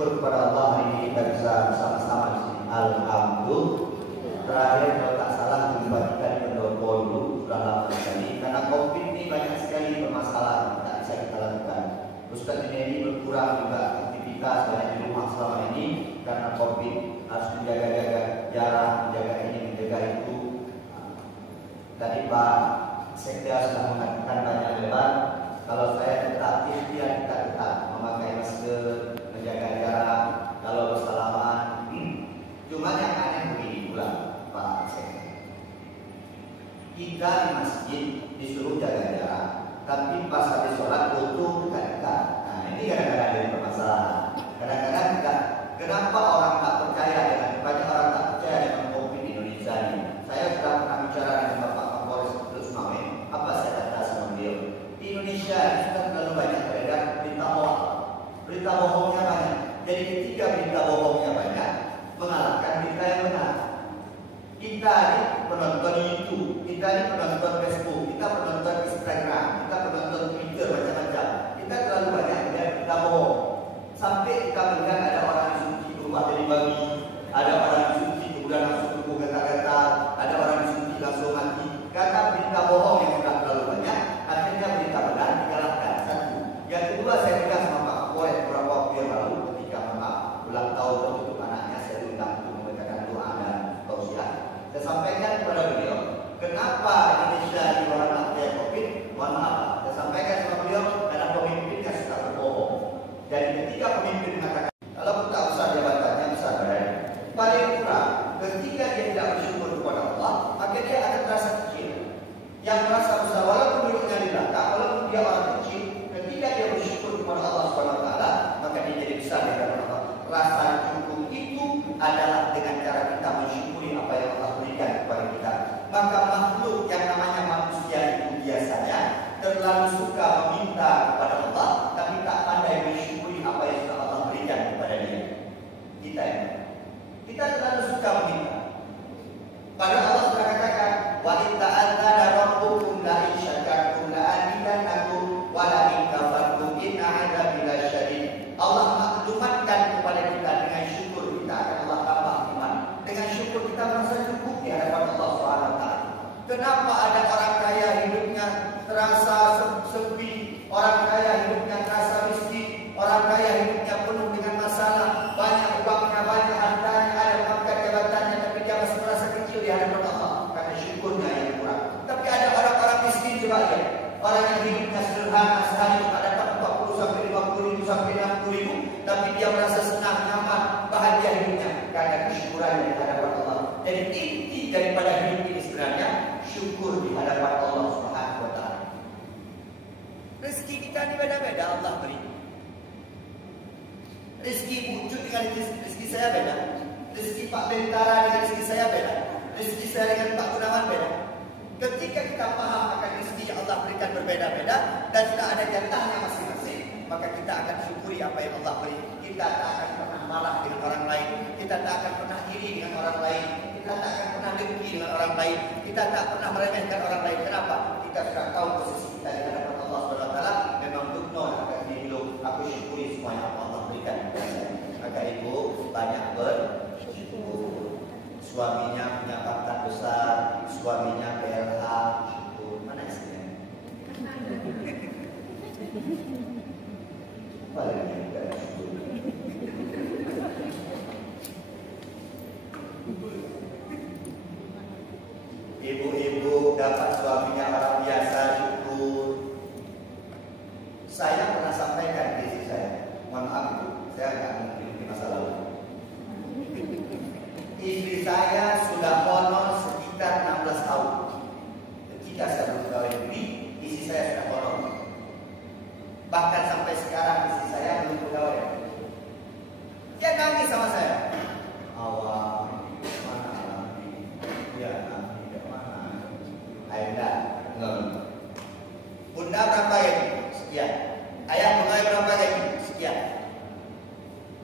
bersyukur kepada Allah hari ini kita bisa bersama-sama di sini. Alhamdulillah. Terakhir kalau tak salah dibagikan di Pendopo dulu sudah lama sekali karena COVID ini banyak sekali permasalahan tak bisa kita lakukan. Ustaz ini berkurang juga aktivitas banyak di rumah selama ini karena COVID, harus menjaga jarak, menjaga ini, menjaga itu. Tadi Pak Sekda sudah mengatakan banyak lebar. Kalau saya tetap ikhtiar kita tetap memakai masker, menjaga jarak, kalau bersalaman. Cuma yang aneh begini pula Pak Sekda. Kita di masjid disuruh jaga jarak, tapi pas habis sholat butuh dekat-dekat. Nah ini kadang-kadang ada permasalahan. Kadang-kadang kita, kenapa orang tak percaya dengan banyak orang tak percaya dengan COVID di Indonesia ini? Saya sudah pernah bicara dengan Bapak Kapolres Lusmawe. Apa saya kata sama beliau? Di Indonesia ini sudah terlalu banyak beredar berita hoax. Berita bohongnya banyak. Jadi ketika berita bohongnya banyak, mengalahkan berita yang benar. Kita ini penonton YouTube, kita ini penonton Facebook, kita penonton Instagram, kita penonton Twitter macam-macam. Kita terlalu banyak melihat berita bohong. Sampai kita melihat ada orang disuci berubah jadi babi, ada orang disuci kemudian langsung tumbuh gatal-gatal, ada orang disuci langsung mati. Karena berita bohong yang sudah terlalu banyak, akhirnya berita benar dikalahkan. Satu. Yang kedua, saya bilang sama Pak Kapolres beberapa waktu yang lalu ketika ulang tahun untuk anaknya, saya undang untuk membacakan doa dan tausiah. Saya sampaikan kepada beliau, kenapa Indonesia di orang mati COVID? Mohon maaf, saya sampaikan kepada beliau karena pemimpinnya suka berbohong. Jadi ketika pemimpin mengatakan, kalau kita besar jabatannya besar badan, paling kurang ketika dia tidak bersyukur kepada Allah, maka dia akan terasa kecil. Yang merasa besar walaupun duduknya di belakang, walaupun dia orang kecil, ketika dia bersyukur kepada Allah SWT, maka dia jadi besar di hadapan Allah. Rasa cukup itu adalah dengan cara kita mensyukuri apa yang Allah berikan kepada kita. Maka makhluk yang namanya manusia itu biasanya terlalu suka meminta kepada Allah, tapi tak pandai mensyukuri apa yang sudah Allah berikan kepada dia. Kita terlalu suka meminta. Padahal Allah sudah katakan, wa in ta'adzana rabbukum la in syakartum la azidannakum wa la in kafartum inna 'adzabi lasyadid. Allah maklumatkan kepada kita dengan syukur kita akan Allah tambah iman. Dengan syukur kita merasa cukup di hadapan Allah SWT. Kenapa ada orang kaya hidupnya terasa sepi, orang kaya hidupnya terasa miskin, orang kaya hidupnya penuh dengan masalah, banyak uangnya, banyak hartanya, ada pangkat jabatannya, tapi dia masih merasa kecil di hadapan Allah karena syukurnya yang kurang. Tapi ada orang-orang miskin juga ya, orang yang hidupnya sederhana, sehari dapat 40 sampai 50 ribu sampai 60 ribu, tapi dia merasa senang, nyaman, bahagia hidupnya karena kesyukurannya di hadapan Allah. Jadi inti daripada hidup ini sebenarnya syukur di hadapan Allah Subhanahu wa taala. Rezeki kita ini beda-beda Allah beri. Rezeki Bucut dengan rezeki saya beda. Rezeki Pak Bentara dengan rezeki saya beda. Rezeki saya dengan Pak Gunawan beda. Ketika kita paham akan rezeki yang Allah berikan berbeda-beda dan tidak ada jatahnya masing-masing, maka kita akan syukuri apa yang Allah beri. Kita tak akan pernah marah dengan orang lain. Kita tak akan pernah iri dengan orang lain. Kita tak akan pernah dengki dengan orang lain. Kita tak pernah meremehkan orang lain. Kenapa? Kita sudah tahu posisi kita di hadapan Allah SWT. Memang duknon akan hidup. Aku syukuri semua yang Allah berikan kepada saya. Maka ibu banyak bersyukur. Suaminya punya pangkat besar, suaminya PLH, syukur. Mana istrinya? Apa lagi yang kita syukur? Ibu-ibu dapat suaminya orang biasa, syukur. Saya pernah sampaikan di sisi saya, mohon maaf ibu, saya nggak mungkin di masa lalu. Istri saya sudah honor sekitar 16 tahun. Ketika saya belum pegawai negeri, istri saya sudah honor. Bahkan sampai sekarang istri saya belum pegawai. Dia nangis sama saya. Awal mana nanti? Ya nanti ke mana? Ayah enggak. Bunda berapa gaji? Sekian. Ayah pegawai berapa gaji? Sekian.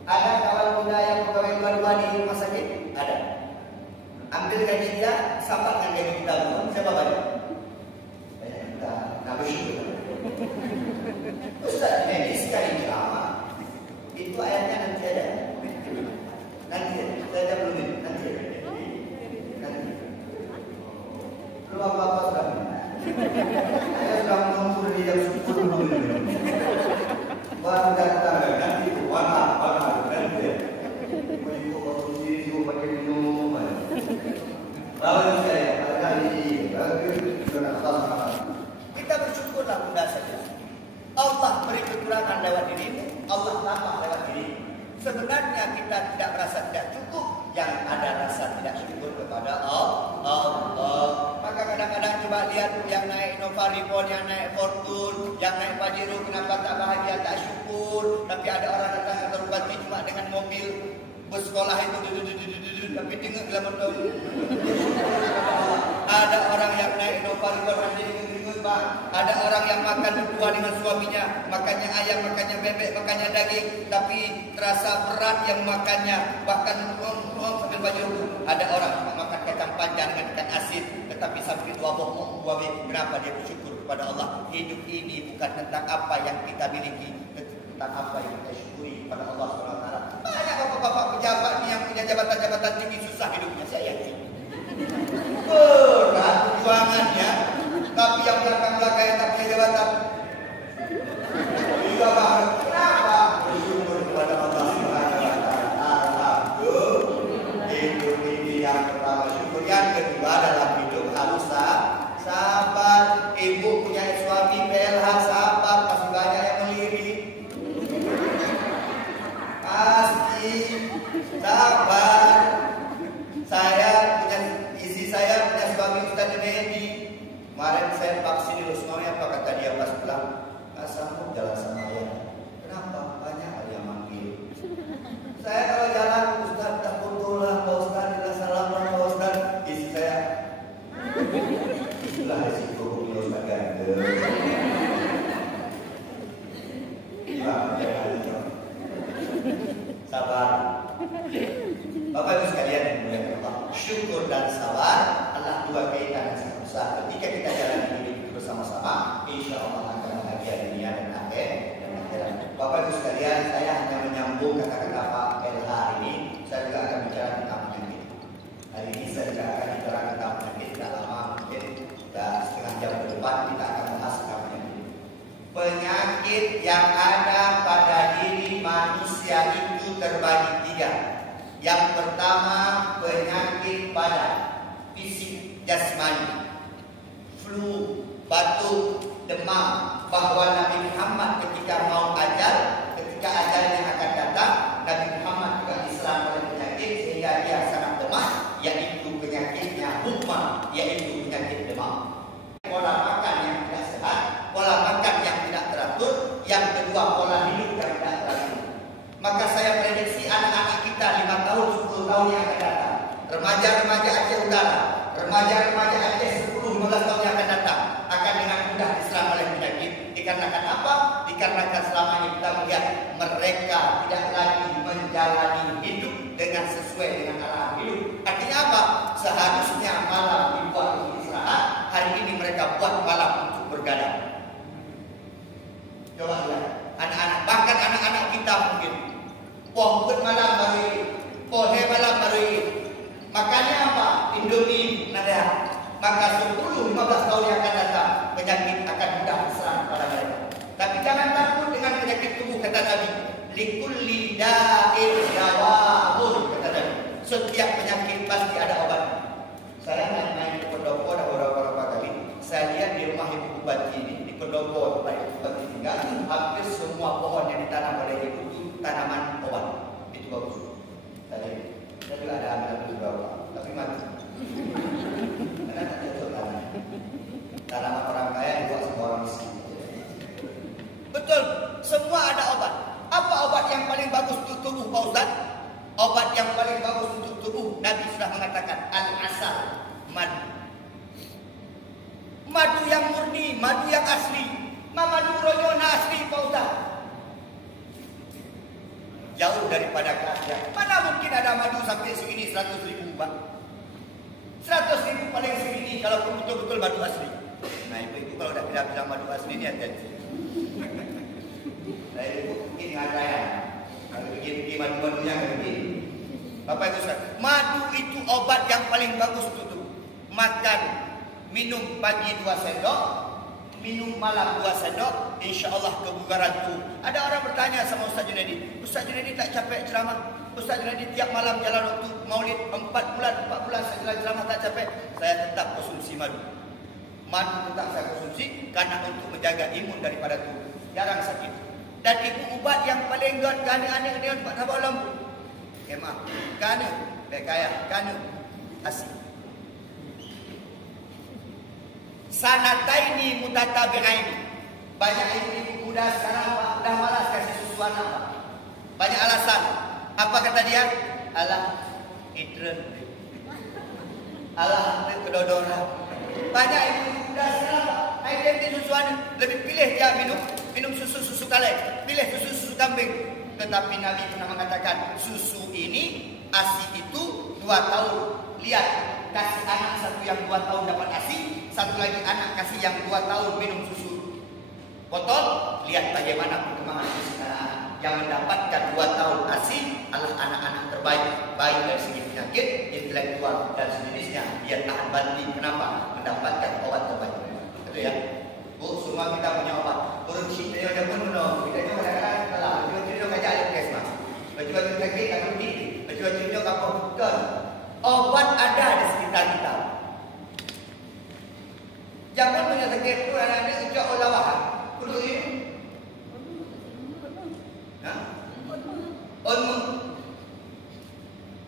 Ada kawan bunda yang pegawai dua-dua di rumah sakit? Ada. Ambil gaji dia, sama dengan gaji kita semua. Siapa banyak? Banyak kita. Nah bersyukur. Ustaz medis sekali ceramah. Itu ayatnya nanti ada. kekurangan lewat dirimu, Allah tambah lewat dirimu. Sebenarnya kita tidak merasa tidak cukup, yang ada rasa tidak syukur kepada Allah. Maka kadang-kadang coba lihat yang naik Nova Ripon, yang naik Fortune, yang naik Pajero, kenapa tak bahagia, tak syukur. Tapi ada orang datang ke Terubati cuma dengan mobil bus sekolah itu, tapi tengok dalam motor. Ada orang yang naik Nova Ripon nanti dengan bang. Ada orang yang makan berdua dengan suaminya, makannya ayam, makannya bebek, makannya daging, tapi terasa berat yang makannya, bahkan sambil baju. Ada orang makan kacang panjang dengan ikan asin, tetapi sampai dua bohong, dua bebek. Kenapa dia bersyukur kepada Allah? Hidup ini bukan tentang apa yang kita miliki, tentang apa yang kita syukuri kepada Allah SWT. Banyak bapak-bapak pejabat ni yang punya jabatan-jabatan tinggi susah hidupnya, saya yakin. Berat perjuangannya, tapi yang belakang-belakang yang tak punya jabatan. Juga bang, kenapa? Bersyukur kepada Allah SWT. Alhamdulillah. Hidup ini yang pertama syukur, yang kedua dalam hidup harus sabar. Ibu punya suami PLH, sabar, masih banyak yang melirik. Pasti sabar. Saya punya suami Ustaz Junaidi. Kemarin saya vaksin dulu semuanya, apa kata dia pas pulang? Nggak sanggup jalan sama ayah. Kenapa? Banyak hal yang manggil. Saya kalau jalan, Ustaz tak foto lah, Pak Ustaz, tidak salam lah, Pak Ustaz. Istri saya, itulah resiko punya Ustaz ganteng. Sabar. Bapak Ibu sekalian yang dimuliakan Allah, syukur dan sabar adalah dua kaitan yang sangat besar. Ketika kita jalan hidup bersama-sama, insya Allah akan bahagia dunia dan akhirat. Bapak Ibu sekalian, saya hanya menyambung kata-kata Pak LH hari ini. Saya juga akan bicara tentang penyakit. Hari ini saya juga akan bicara tentang penyakit. Tidak lama, mungkin setengah jam ke depan kita akan bahas tentang penyakit. Penyakit yang ada pada diri manusia itu terbagi tiga. Yang pertama, penyakit pada fisik jasmani, flu, batuk, demam. Bahwa Nabi Muhammad ketika mau ketika ajalnya akan datang, Nabi Muhammad juga diserang oleh penyakit sehingga dia sangat lemah, yaitu penyakitnya hukmah, yaitu penyakit demam. Pola makan yang tidak sehat, pola makan yang tidak teratur, yang kedua pola hidup yang tidak teratur. Maka saya prediksi anak-anak kita 5 tahun, 10 tahun yang akan datang, remaja-remaja Aceh Utara, remaja-remaja Aceh 10, 15 tahun yang akan datang, akan dengan mudah diserang oleh penyakit. Dikarenakan apa? Dikarenakan selama ini kita melihat mereka tidak lagi menjalani hidup dengan sesuai dengan arahan hidup. Artinya apa? Seharusnya malam dibuat untuk istirahat, hari ini mereka buat malam untuk bergadang. Coba lihat, anak-anak, bahkan anak-anak kita mungkin pohon malam baru ini, pohe malam baru ini. Makanya apa? Indomie nada. Maka 10-15 tahun yang akan datang, penyakit akan mudah diserang kepada mereka. Tapi jangan takut dengan penyakit tubuh, kata Nabi. Likulli da'in dawa'un, kata Nabi. Setiap penyakit pasti ada obat. Saya main ke Pendopo dah beberapa kali. Saya lihat di rumah Ibu Bupati ini, di Pendopo tempat Ibu Bupati tinggal, hampir semua pohon yang ditanam oleh Ibu itu tanaman obat. Itu bagus. Tadi saya juga ada ambil beberapa, tapi mati. Karena tak cocok tanam. Tanaman orang kaya dibuat sama orang miskin. Betul, semua ada obat. Apa obat yang paling bagus untuk tubuh, Pak Ustaz? Obat yang paling bagus untuk tubuh, Nabi sudah mengatakan al-asal, madu. Madu yang murni, madu yang asli. Madu ronyona asli, Pak Ustaz. Jauh daripada kerajaan. Mana mungkin ada madu sampai segini 100.000, Pak? 100.000 paling segini kalau betul-betul madu asli. Nah, ibu-ibu kalau dah bilang madu asli ini hati-hati. Nah, ibu mungkin ada ya. Kalau pergi madu-madunya kan begini. Bapak Ibu Ustaz, madu itu obat yang paling bagus untuk makan, minum pagi 2 sendok, minum malam 2 sendok, insya Allah kebugaran tubuh. Ada orang bertanya sama Ustaz Junaidi, Ustaz Junaidi tak capek ceramah? Ustaz Junaidi tiap malam jalan waktu maulid 4 bulan saya ceramah tak capek? Saya tetap konsumsi madu. Madu tetap saya konsumsi karena untuk menjaga imun daripada tubuh. Jarang sakit. Dan ibu ubat yang paling gani dia Pak Sabah Lampu. Memang gani, kaya, gani, asih. Sanataini mutatabi'aini. Banyak ibu muda sekarang dah malas kasih susu anak, Pak. Banyak alasan. Apa kata dia? Alah, idren. Alah, kedodoran. Banyak ibu muda sekarang, Pak. Identik susu anak. Lebih pilih dia minum susu kaleng, pilih susu kambing. Tetapi Nabi pernah mengatakan susu ini ASI itu 2 tahun. Lihat, kasih anak satu yang 2 tahun dapat ASI, satu lagi anak kasih yang 2 tahun minum susu botol. Lihat bagaimana perkembangan sekarang. Yang mendapatkan 2 tahun ASI adalah anak-anak terbaik, baik dari segi penyakit, intelektual dan sejenisnya. Dia tahan banting. Kenapa? Mendapatkan obat terbaik. Itu ya. Bu, semua kita punya obat. Urut cinta yang ada pun kita juga kadang-kadang kalah. Baju-baju kajak ada kes mas. Baju-baju sakit akan tinggi. Baju-baju kapal bukan. Obat ada di sekitar kita. Jangan punya sakit itu anak-anak ucap olawah. Kudu ini. Hah?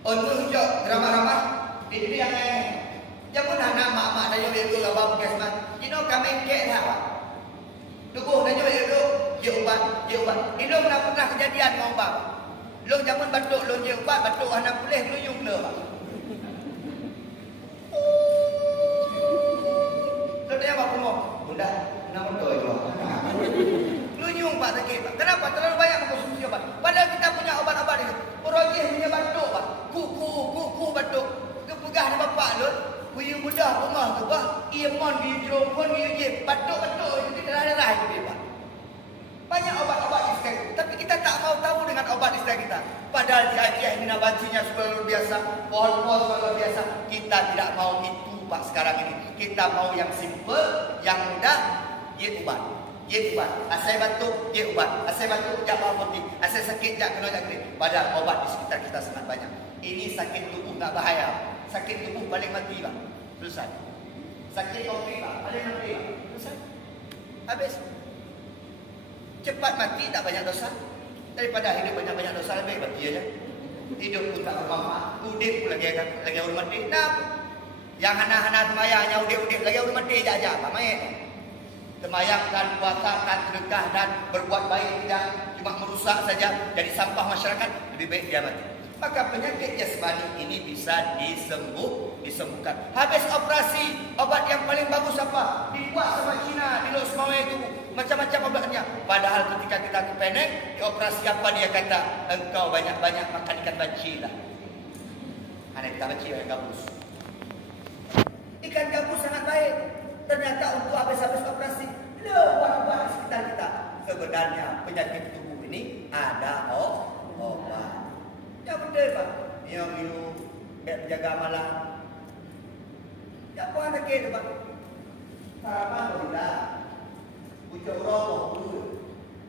Onmu ucap ramah-ramah. Ini yang jangan anak mak-mak dan yang itu abang kes mas. Kami kek lah Pak. Dukuh dan juga itu dia ubat. Ini pernah kejadian mau Pak. Lo jangan batuk, lo dia ubat, batuk anak boleh luyung le Pak. Lo dia apa pun bunda, nak betul itu. Luyung Pak sakit Pak. Kenapa? Terlalu banyak mengkonsumsi obat. Padahal kita punya obat-obat itu. Orangnya punya batuk Pak. Kuku batuk. Kepegah dengan bapak lo. Punya mudah rumah tu bah, ia mon di jeruk pun ia je batuk-batuk itu darah-darah itu dia Pak. Banyak obat-obat di sekitar kita, tapi kita tak mau tahu dengan obat di sekitar kita. Padahal di Aceh ini nabatinya sudah luar biasa, pohon-pohon sudah luar biasa. Kita tidak mau itu Pak sekarang ini. Kita mau yang simple, yang mudah, ia ubat. Asal batuk, dia ubat. Asal batuk, dia bawah putih. Asal sakit, dia kena kering. Padahal obat di sekitar kita sangat banyak. Ini sakit tubuh tak bahaya. Sakit tubuh paling mati Pak. Selesai. Sakit kopi Pak. Paling mati Pak. Selesai. Habis. Cepat mati tak banyak dosa. Daripada hidup banyak-banyak dosa lebih mati aja. Hidup pun tak bermanfaat. Udip pun lagi orang mati. Nah, yang hana-hana semayang hanya udip-udip lagi orang mati aja apa mayat. Semayang dan puasa dan sedekah dan berbuat baik tidak cuma merusak saja jadi sampah masyarakat, lebih baik dia mati. Maka penyakit jasmani ini bisa disembuhkan. Habis operasi, obat yang paling bagus apa? Dibuat sama Cina, di Los Mawai itu macam-macam obatnya. Padahal ketika kita ke Penang, di operasi apa dia kata? Engkau banyak-banyak makan ikan banci lah. Anak kita banci ikan gabus. Ikan gabus sangat baik. Ternyata untuk habis-habis operasi, obat-obat di sekitar kita. Sebenarnya penyakit tubuh ini ada obat. Ya betul Pak. Yang minum penjaga malam. Ya apa anak kita Pak? Sarapan boleh. Ucap rokok dulu.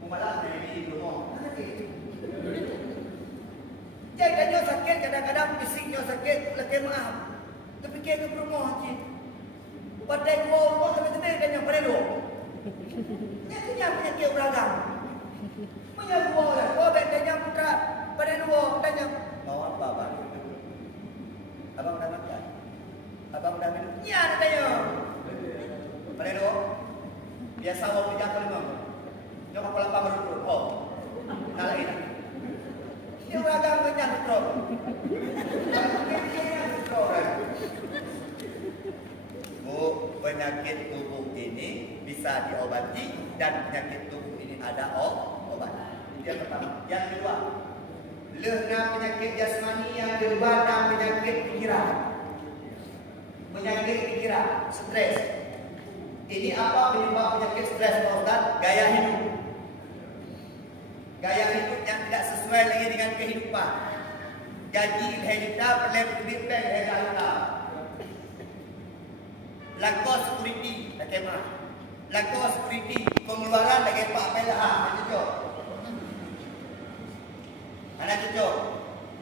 Malam dari rumah. Anak kita. Jadinya sakit kadang-kadang fisiknya sakit lagi maaf. Tapi kita rumah je. Padai dua rumah sampai dan yang pada dua. Nyatanya penyakit beragam. Punya dua orang. Dua bedanya putra. Pada dua tanya, mau apa Abang? Abang dah makan? Abang dah minum? Ya, tanya. Pada dua? Biasa awak kerja ke rumah? Jom apa lapar berdua? Oh, nak ini. Dia beragam kenyang betul. Bu, penyakit tubuh ini bisa diobati dan penyakit tubuh ini ada obat. Itu yang pertama. Yang kedua, lehna penyakit jasmani, yang kedua penyakit pikiran. Penyakit pikiran, stres. Ini apa penyebab penyakit stres Pak Ustaz? Gaya hidup. Gaya hidup yang tidak sesuai lagi dengan kehidupan. Jadi kita perlu lebih baik kita. Laku security, tak kemana? Laku security, pengeluaran lagi Pak Pelah, macam mana cocok?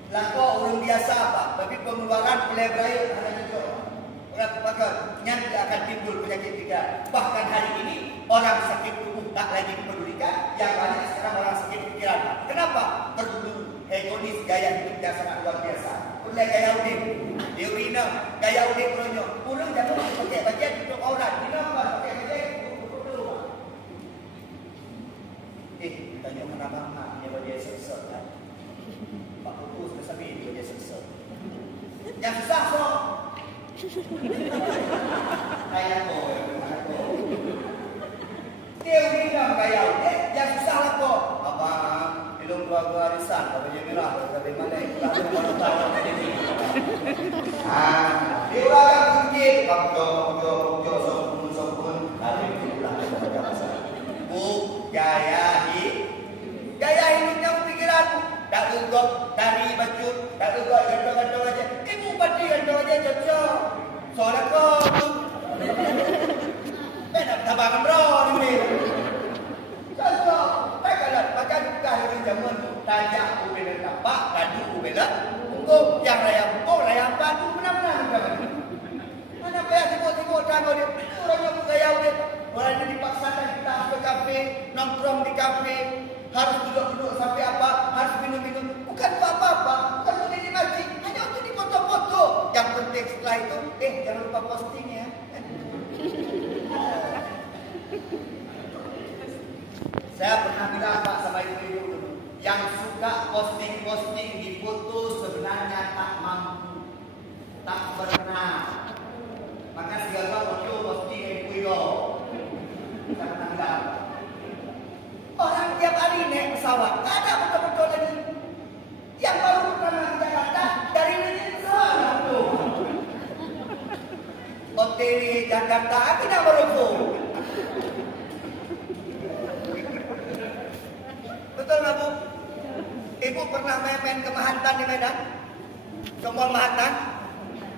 Laku orang biasa Pak, tapi pengeluaran pelai beraya mana cocok? Orang pakai yang tidak akan timbul penyakit tiga. Bahkan hari ini orang sakit tubuh tak lagi dipedulikan. Yang banyak sekarang orang Mulai gaya udik. Dia urina, gaya udik punya. Kurang jangan pakai bagian duduk orang. Dia nampak pakai bagian duduk. Tanya mana bang, dia bagian sesat kan. Pak Putus kesabi dia sesat. Yang susah so. Kayak kau, dia urina gaya udik. Yang susah lah kau. Abang, belum keluar arisan. Kalau dia merah, dari mana? Dia orang kunci, pokok, sopun, hari pulang kepada masa. Gaya hidupnya pikiranmu. Tak ugok dari baju, tak ugok gantong aja. Ibu pasti gantong aja cocok. Soalnya kau tu, nak tabakan bro ni. Cocok. Tak kalau macam bukan hari zaman tu, tajak ubela tapak, tadu ubela. Ungguk yang raya padu benar-benar bukan. Mana payah tengok tangga dia. Orangnya bergaya dia. Orangnya dipaksakan kita harus ke kafe, nongkrong di kafe, harus duduk-duduk sampai apa, harus minum-minum. Bukan apa-apa, bukan untuk dinikmati, hanya untuk dipoto-foto. Yang penting setelah itu, jangan lupa posting ya. Saya pernah bilang Pak sama ibu-ibu dulu, yang suka posting di foto sebenarnya tak mampu, tak pernah. Maka segala foto posting ibu-ibu. Saya pernah bilang, orang tiap hari naik pesawat, tak ada foto-foto lagi. Yang baru pertama ke Jakarta, dari negeri pesawat tu. Hotel Jakarta, kita baru. Betul nggak Bu? Ibu pernah main ke Mahantan di Medan? Ke Mall Mahantan?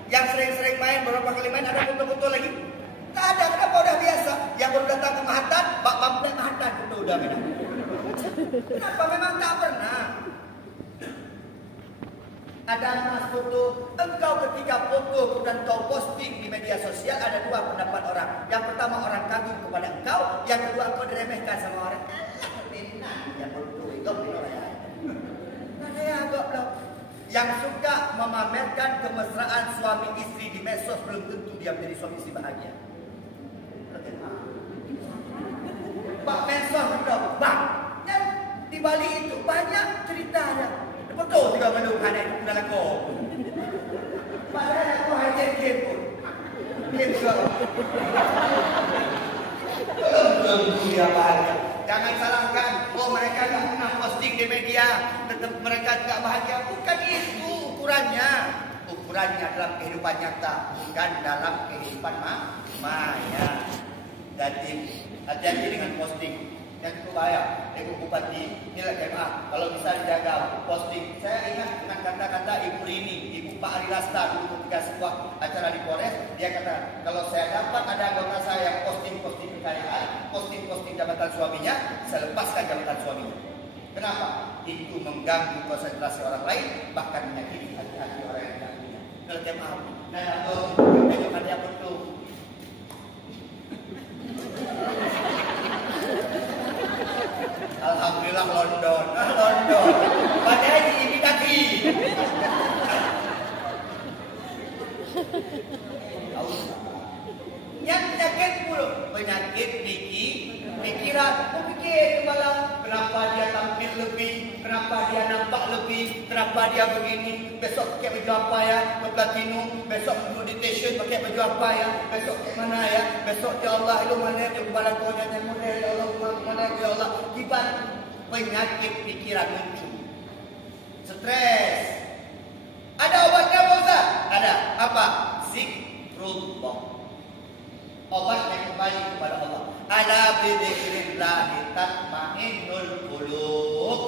Yang sering-sering main, beberapa kali main, ada foto-foto lagi? Tak ada, kenapa udah biasa? Yang baru datang ke Mahantan, Pak Pamflet Mahantan, foto udah Medan. Kenapa? Memang tak pernah. Ada mas foto, engkau ketika foto dan kau posting di media sosial, ada dua pendapat orang. Yang pertama orang kagum kepada engkau, yang kedua engkau diremehkan sama orang. Yang foto itu yang suka memamerkan kemesraan suami istri di medsos belum tentu dia menjadi suami istri bahagia. Pak medsos betul, bang. Dan di balik itu banyak ceritanya. Betul juga menuhan itu dalam kau. Padahal aku hanya game pun. Game juga. Belum tentu dia bahagia. Jangan salahkan, mereka tak pernah posting di media, tetap mereka tidak bahagia. Bukan itu ukurannya. Ukurannya dalam kehidupan nyata, bukan dalam kehidupan maya. Jadi, hati-hati dengan posting. Yang itu bahaya. Ibu Bupati, inilah KMA. Kalau bisa dijaga posting. Saya ingat dengan kata-kata Ibu Rini, Ibu Pak Ari Rasta dulu ketika sebuah acara di Polres, dia kata, kalau saya dapat ada anggota saya yang posting kekayaan, posting jabatan suaminya, saya lepaskan jabatan suaminya. Kenapa? Itu mengganggu konsentrasi orang lain, bahkan menyakiti hati-hati orang yang tidak punya. Kalau KMA, nah atau tunjukkan dia betul. Alhamdulillah London. Padahal ini kaki. Yang penyakit mulut, penyakit pikiran. Fikir kepala, kenapa dia tampil lebih, kenapa dia nampak lebih, kenapa dia begini. Besok pakai baju apa ya, ke platinum. Besok duduk di station pakai baju apa ya, besok ke mana ya, besok ya Allah itu mana dia kepala kau yang model ya Allah, mana ya Allah. Kibat penyakit pikiran muncul. Stres. Ada obatnya Ustaz? Ada. Apa? Zikrullah. Obatnya kembali kepada Allah. Ala bidzikrillah tatmainnul qulub.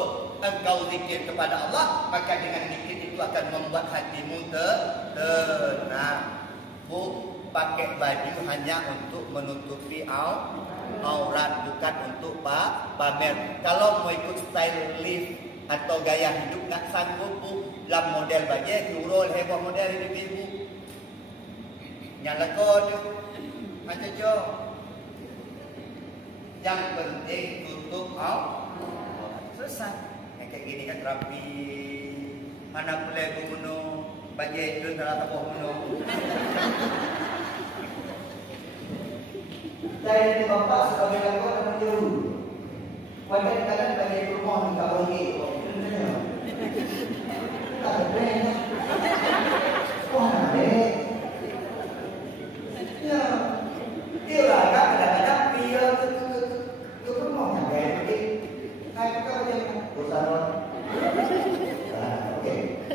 Engkau zikir kepada Allah, maka dengan zikir itu akan membuat hatimu tenang. Pakai baju hanya untuk menutupi aurat, bukan untuk pamer. Kalau mau ikut style lift atau gaya hidup nak sanggup dalam model baju turun heboh model ibu-ibu. Nyala kau macam jo. Yang penting tutup selesai. Yang kayak gini kan rapi. Mana boleh gunung bagi itu salah satu menung. Saya ini bapak sebagai lakon dan menjauh. Wadah kadang bagi rumah ni tak boleh. Tak ada. Wah, ya. Dia lah kadang-kadang dia ke rumah yang baik. Saya bukan macam bosan. Okey.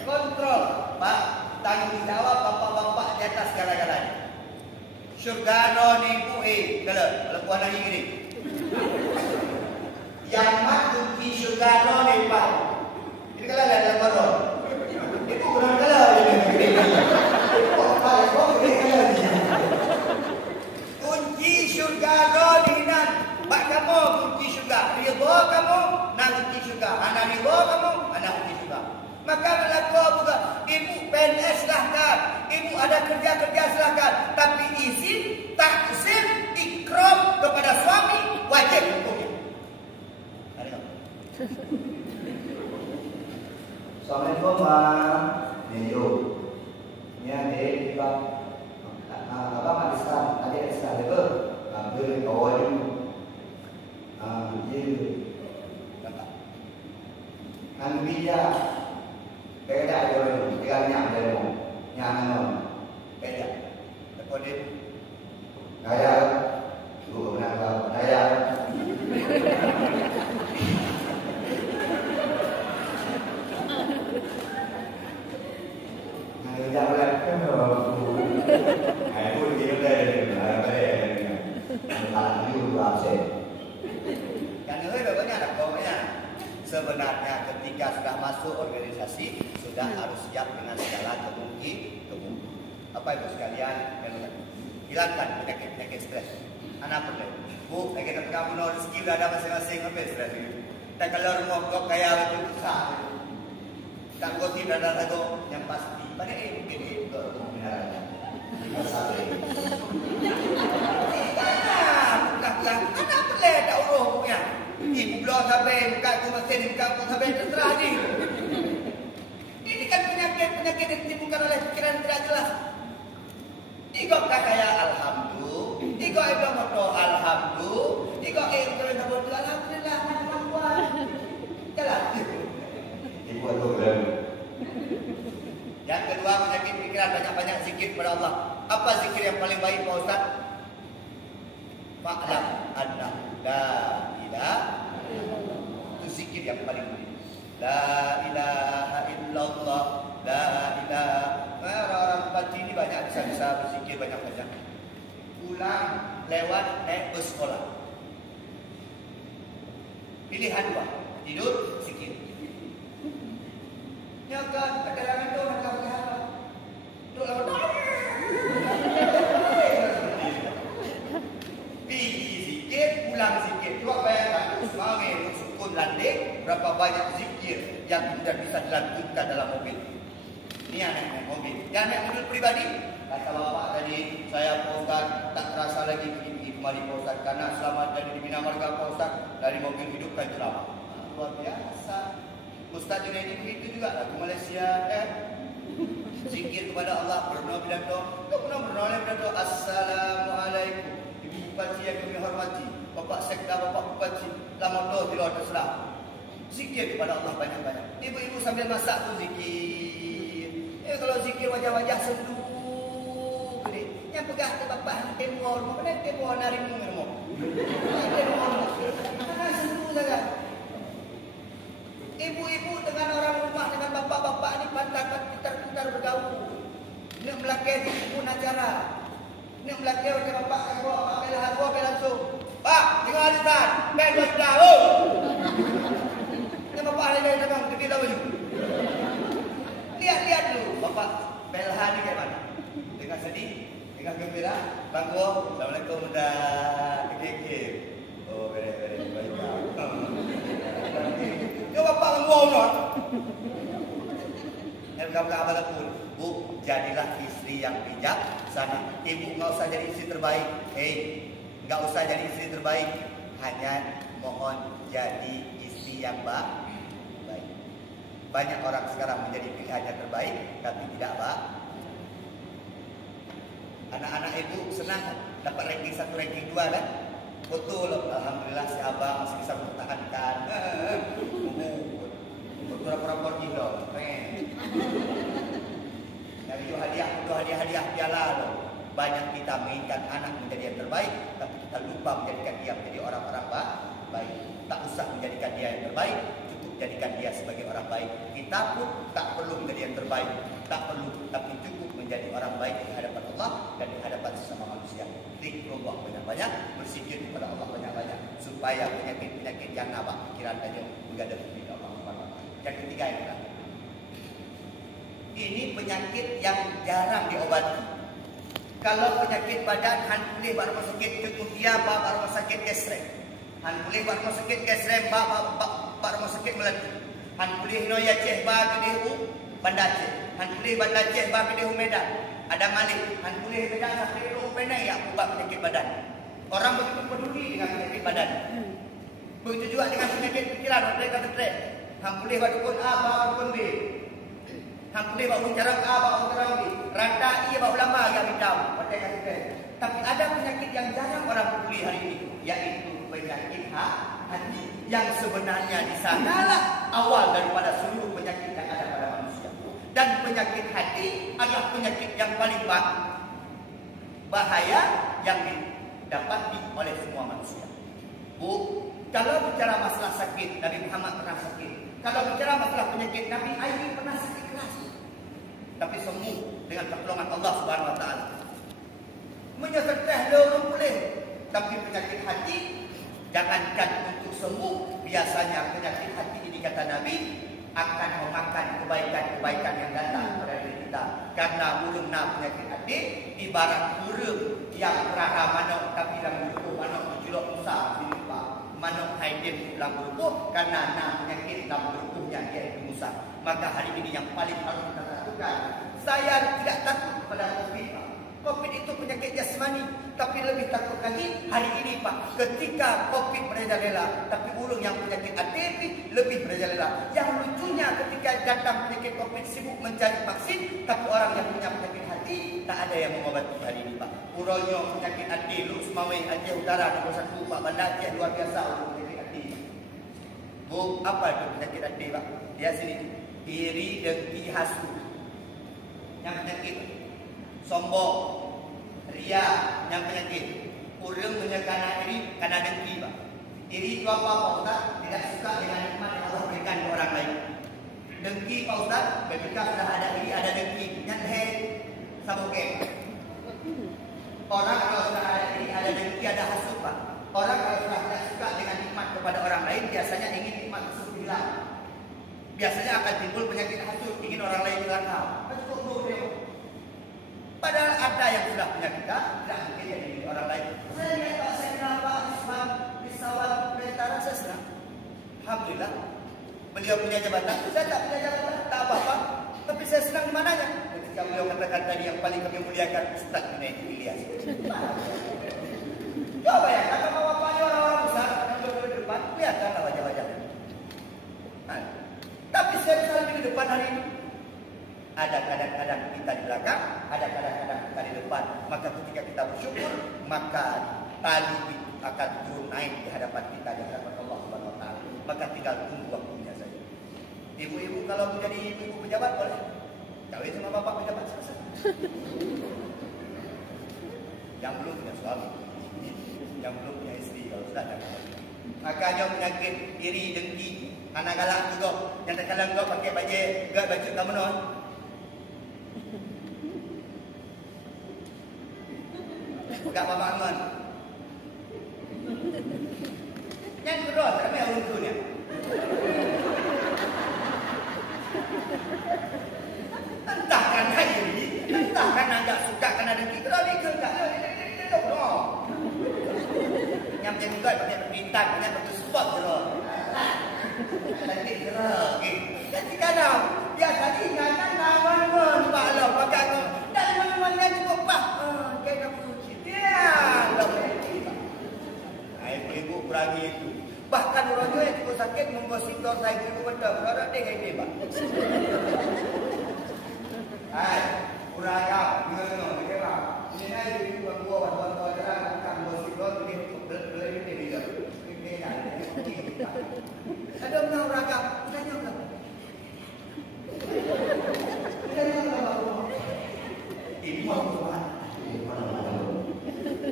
Kontrol, Pak. Tanggung jawab bapak-bapak di atas segala-galanya. Syurga no ni bu'i. Kalau puan lagi gini. Yang mat kunci syurga no ni Pak. Ini kalau ada dalam koron. Itu kurang kalau ini. Itu apa? Kunci syurga no ni nan. Pak kamu kunci syurga. Ridho kamu nak kunci syurga. Anak ridho kamu anak kunci syurga. Maka berlaku juga. Ibu PNS silahkan. Ibu ada kerja-kerja silahkan. Tapi izin, taksim, ikram kepada suami wajib hukumnya. Ada tak? Assalamualaikum, Mak. Nyo. Ni ada kita. Abang ada Islam. Ada Islam ke? Ambil kawan ni. Dia. Ambil beda ada dia nyam ada nyam Beda. Lepas gaya lu benar tahu gaya gaya boleh kan aku dia ada dulu apa yang ini banyak ada komanya. Sebenarnya ketika sudah masuk organisasi sudah harus siap dengan segala kemungkinan. Apa itu sekalian? Hilangkan penyakit stres. Anak perlu. Bu, lagi kata kamu no rezeki sudah ada masing-masing apa stres ini. Dan kalau rumah kau kaya betul susah. Tak kau tidak ada lagu yang pasti. Pada mungkin itu benar. Masalah. Bukan. Anak perlu tak uruh punya. Ibu belum sampai buka tu mesin, buka tu sampai terserah ni. Ini kan penyakit yang ditimbulkan oleh pikiran tidak jelas. Ikut kata ya alhamdulillah, ikut ibu moto alhamdulillah, ikut ibu moto alhamdulillah, alhamdulillah. Jalan. Ibu tu belum. Yang kedua penyakit pikiran banyak-banyak zikir kepada Allah. Apa zikir yang paling baik Pak Ustaz? Fa'lam anna la ilaha itu zikir yang paling mulia. La ilaha illallah, la ilaha. Orang pagi ini banyak bisa berzikir banyak-banyak. Pulang lewat naik bus sekolah. Pilihan dua, tidur, zikir. Ya kan, kadang-kadang itu macam apa? Duduk lama. Pulang zikir. Cuba bayangkan suami sukun landing berapa banyak zikir yang tidak bisa dilanjutkan dalam mobil. Ini yang naik mobil. Yang naik mobil pribadi, kata bapak tadi, saya Pak Ustaz tak terasa lagi pergi kemari Pak Ustaz karena selamat jadi di Bina Marga Pak Ustaz dari mobil hidup kan selamat. Luar biasa. Ustaz Junaidi begitu juga lagu Malaysia zikir kepada Allah berdoa bilang doa. Berdoa bilang doa. Assalamualaikum. Ibu bupati yang kami hormati. Bapak sekda, bapak bupati, lama doa tidak terserah. Zikir kepada Allah banyak-banyak. Ibu-ibu sambil masak tu zikir. Kalau zikir wajah-wajah sendu gede. Yang pegang tu bapak temor, mana temor nari rumah. Temor. Mana sendu sangat. Ibu-ibu dengan orang rumah dengan bapak-bapak ni pantar-pantar bergaul. Nak melakai pun acara. Nak melakai macam bapak gua langsung. Pak, tengok alisan. Main baju dah. Ini bapak ada yang datang. Gede dah baju. Lihat dulu. Bapak belha ni kat mana? Dengan sedih. Dengan gembira. Bangku. Assalamualaikum. Dah. Kekek. Oh, beres-beres. Baik. Yo bapak ngomong non. Bukan apa pun. Bu, jadilah istri yang bijak sana. Ibu enggak usah jadi istri terbaik. Enggak usah jadi istri terbaik. Hanya mohon jadi istri yang baik. Banyak orang sekarang menjadi pilihannya terbaik, tapi tidak apa. Anak-anak ibu senang dapat ranking 1, ranking 2 kan? Betul, alhamdulillah si abang masih bisa mempertahankan. Pura-pura pergi loh. Dari itu hadiah piala loh. Banyak kita menginginkan anak menjadi yang terbaik, tapi kita lupa menjadikan dia menjadi orang-orang baik. Tak usah menjadikan dia yang terbaik, cukup jadikan dia sebagai orang baik. Kita pun tak perlu menjadi yang terbaik, tak perlu, tapi cukup menjadi orang baik di hadapan Allah dan di hadapan sesama manusia. Zikrullah banyak-banyak, berzikir kepada Allah banyak-banyak, supaya penyakit-penyakit yang nabak pikiran saja juga ada di Allah. Yang ketiga yang terakhir, ini penyakit yang jarang diobati. Kalau penyakit badan, han boleh buat rumah sakit kemudian buat rumah sakit gesrek. Han boleh buat rumah sakit gesrek, buat rumah sakit Melati. Han boleh no ya ceh ba ke dehu Banda Aceh. Han boleh Banda Aceh ba ke dehu Medan. Ada Malik. Han boleh Medan sampai dehu Penang ya buat penyakit badan. Orang begitu peduli dengan penyakit badan. Begitu juga dengan penyakit pikiran, mereka stres. Han boleh buat dukun A, ba dukun B. Han boleh buat cara A, ba cara B. Rata ia ba ulama yang hitam, mereka stres. Tapi ada penyakit yang jarang orang peduli hari ini, yaitu penyakit hati, yang sebenarnya di sanalah awal daripada seluruh penyakit yang ada pada manusia. Dan penyakit hati adalah penyakit yang paling bahaya yang didapati oleh semua manusia. Bu, kalau bicara masalah sakit, Nabi Muhammad pernah sakit. Kalau bicara masalah penyakit, Nabi Ayub pernah sakit keras, tapi sembuh dengan pertolongan Allah Subhanahu Wa Taala. Menyertai orang boleh, tapi penyakit hati jangankan untuk sembuh. Biasanya penyakit hati ini kata Nabi akan memakan kebaikan-kebaikan yang datang kepada diri kita. Karena mulungna penyakit hati ibarat burung yang perah manok tapi dalam berukuh manok berjuluk Musa sini Pak. Manok haidin dalam berukuh karena penyakit dalam berukuhnya dia itu Musa. Maka hari ini yang paling harus kita lakukan, saya tidak takut pada COVID Pak. COVID itu penyakit jasmani, tapi lebih takut lagi hari ini Pak, ketika COVID merajalela, tapi ulung yang penyakit hati lebih merajalela. Yang lucunya ketika datang penyakit COVID sibuk mencari vaksin, tapi orang yang punya penyakit hati tak ada yang mengobati hari ini Pak. Uronyo penyakit hati, lu Semawai Aceh Utara nomor 1 Pak, Banda Aceh luar biasa untuk penyakit hati. Bu, apa itu penyakit hati Pak? Dia sini, iri, dengki, hasut. Yang penyakit sombong, ria, yang penyakit. Orang menyekana iri karena dengki Pak. Iri itu apa Pak Ustaz? Tidak suka dengan nikmat yang Allah berikan ke orang lain. Dengki Pak Ustaz, ketika sudah ada iri, ada dengki, nyanhe, saboke. Orang kalau sudah ada iri, ada dengki, ada hasut Pak. Orang kalau sudah tidak suka dengan nikmat kepada orang lain, biasanya ingin nikmat tersebut hilang. Biasanya akan timbul penyakit hasut, ingin orang lain celaka. Padahal ada yang sudah punya kita, tidak mungkin jadi orang lain. Saya lihat Pak, saya kenal Pak Usman Bisawal Perintara, saya senang. Alhamdulillah, beliau punya jabatan, saya tak punya jabatan, tak apa-apa. Tapi saya senang di mananya. Ketika beliau katakan tadi yang paling kami muliakan Ustaz Junaidi Ilyas. Coba ya, kata bapaknya orang-orang besar yang berdua di depan, lihatlah wajah-wajah. Tapi saya bisa lebih di depan hari ini. Ada kadang-kadang kita di belakang, ada kadang-kadang kita di depan. Maka ketika kita bersyukur, maka tali itu akan turun naik di hadapan kita, di hadapan Allah Subhanahu Wa Taala. Maka tinggal tunggu waktunya saja. Ibu-ibu kalau menjadi ibu pejabat boleh kawin sama bapak pejabat selesai. Yang belum punya suami, yang belum punya istri, kalau sudah ada. Makanya penyakit iri, dengki, anak galak juga. Yang terkadang kau pakai baju kamu non. Bukan Bapak Aman. Yang kedua, tapi yang untuknya. Entah karena ini, entah karena tidak suka karena dengki. Kalau dengki tak, yang macam juga pakai bintang, pakai batu spot je loh. Nanti gerak. Jadi kadang dia tadi ingatkan nawan-nawan Pak Allah pakai aku. Dan nawan-nawan yang cukup Pak. Kayak kamu. Ya, ibu kurangi itu. Bahkan orang yang cukup sakit menggositor saya itu betul. Orang dia kayak dia, Pak. Hai, uraya, ngene kira. Ini naik di gua buat jalan kan gositor ini beli dia. Ini ada. Ada orang ragam, tanya orang. Ini mau buat.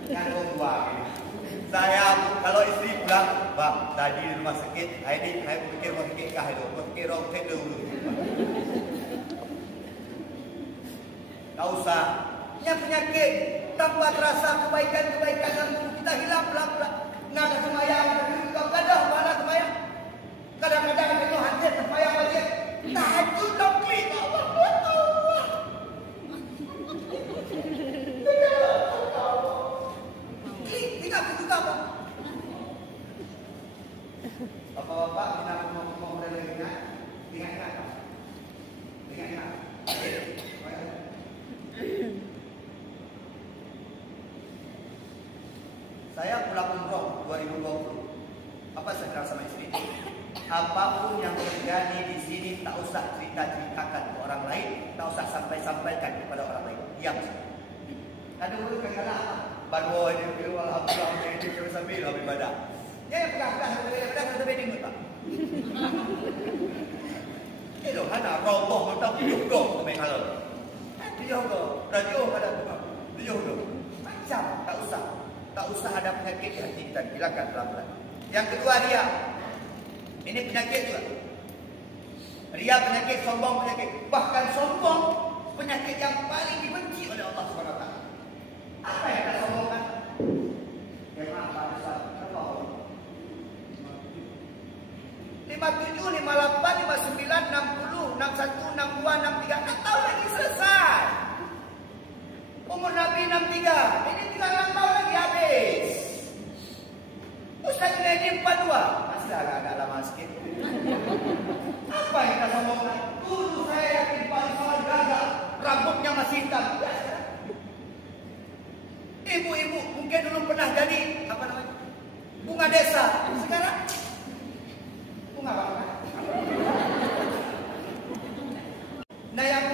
Yang kedua, saya kalau istri bilang, Bang, tadi di rumah sakit, ini saya pikir rumah sakit kah itu, pikir orang saya dulu. Tak usah. Yang penyakit tanpa terasa kebaikan-kebaikan dalam tubuh kita hilang pelan-pelan. Nak ada semayang, kita kadang mana semayang. Kadang-kadang itu hancur semayang balik. Tahajud dong klik. Klik, tidak juga apa. Bapak-bapak, kita mau mulai ingat. Saya pulang umroh 2020. Apa saya bilang sama istri? Apapun yang terjadi di sini tak usah ceritakan ke orang lain, tak usah sampaikan kepada orang lain. Diam. Ada mulut kekala apa? Banwa ini biru alhamdulillah ini kita sambil ibadah. Ya pegang sampai dingin tak. Itu ada roboh mantap juga sampai kalau. Dia juga radio ada apa? Dia juga macam tak usah ada penyakit di hati kita, hilangkan pelan-pelan. Yang kedua ria. Ini penyakit juga. Ria penyakit, sombong penyakit. Bahkan sombong penyakit yang paling dibenci oleh Allah SWT. Apa yang kita sombongkan? Yang apa? Apa? 57, 58, 59, 60, 61, 62, 63. Tak tahu lagi selesai. Umur Nabi 63. Ini tinggal 6 tahun lagi habis. Ustaz Junaidi 42. Masih agak lama sikit. Apa yang kita sombongkan? Dulu saya yakin paling soal gagal. Rambutnya masih hitam. Ibu-ibu mungkin dulu pernah jadi apa namanya? Bunga desa. Sekarang bunga apa? Nah yang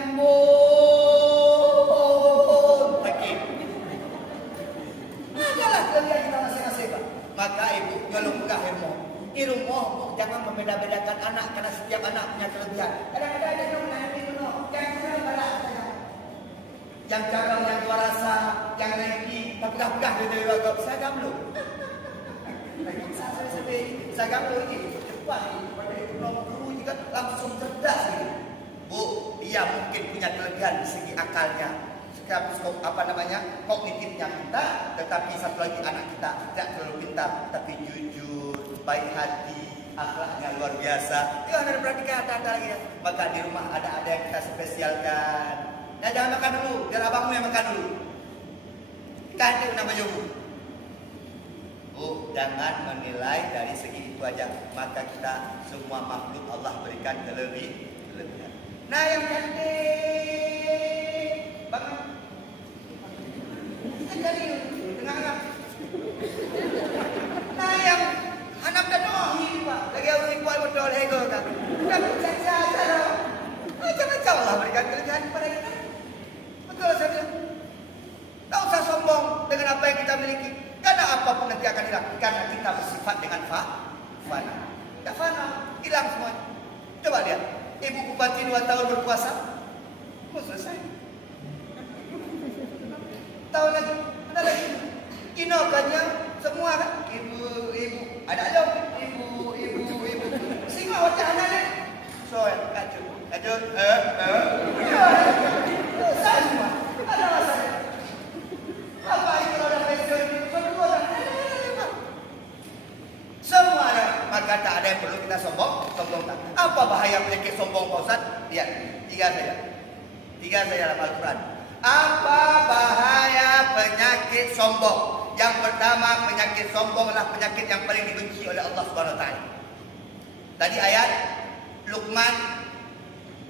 maka ibu nyolong buka ilmu. Ilmu jangan membeda-bedakan anak karena setiap anak punya kelebihan. Kadang-kadang ada yang nanti penuh, yang cakap, yang tua rasa, yang naiki, tapi dah gitu juga. Saya gamlu. Saya gamlu ini cepat. Pada itu guru juga langsung cerdas. Bu, dia mungkin punya kelebihan di segi akalnya. Apa namanya, kognitifnya kita, tetapi satu lagi anak kita tidak terlalu pintar, tapi jujur, baik hati, akhlaknya luar biasa. Itu anda perhatikan ada lagi ya. Maka di rumah ada yang kita spesialkan. Nah jangan makan dulu, biar abangmu yang makan dulu. Kita nanti nama Yobu. Bu, jangan menilai dari segi itu aja. Maka kita semua makhluk Allah berikan kelebihan. Nah yang cantik, bangun. Jadi tengah-tengah. Nah yang anak dan ini Pak, lagi harus buat betul ego kan. Kita bicara saja. Macam-macam Allah berikan kelebihan kepada kita. Betul saya bilang. Tak usah sombong dengan apa yang kita miliki. Karena apapun nanti akan hilang. Karena kita bersifat dengan fana. Tak fana, hilang semuanya. Coba lihat, ibu bupati 2 tahun berpuasa, mau selesai. Tahu lagi, ada lagi. Inokannya semua kan? Ibu, ada ibu. Singa wajah anak. So, kacau. Saya semua. Ada masalah. Apa itu ada pensiun? Semua ada. Maka tak ada yang perlu kita sombongkan. Apa bahaya penyakit sombong Pak Ustaz? Lihat, 3 saja dalam Al-Quran. Apa bahaya penyakit sombong? Yang pertama, penyakit sombong adalah penyakit yang paling dibenci oleh Allah Subhanahu wa taala. Tadi ayat Luqman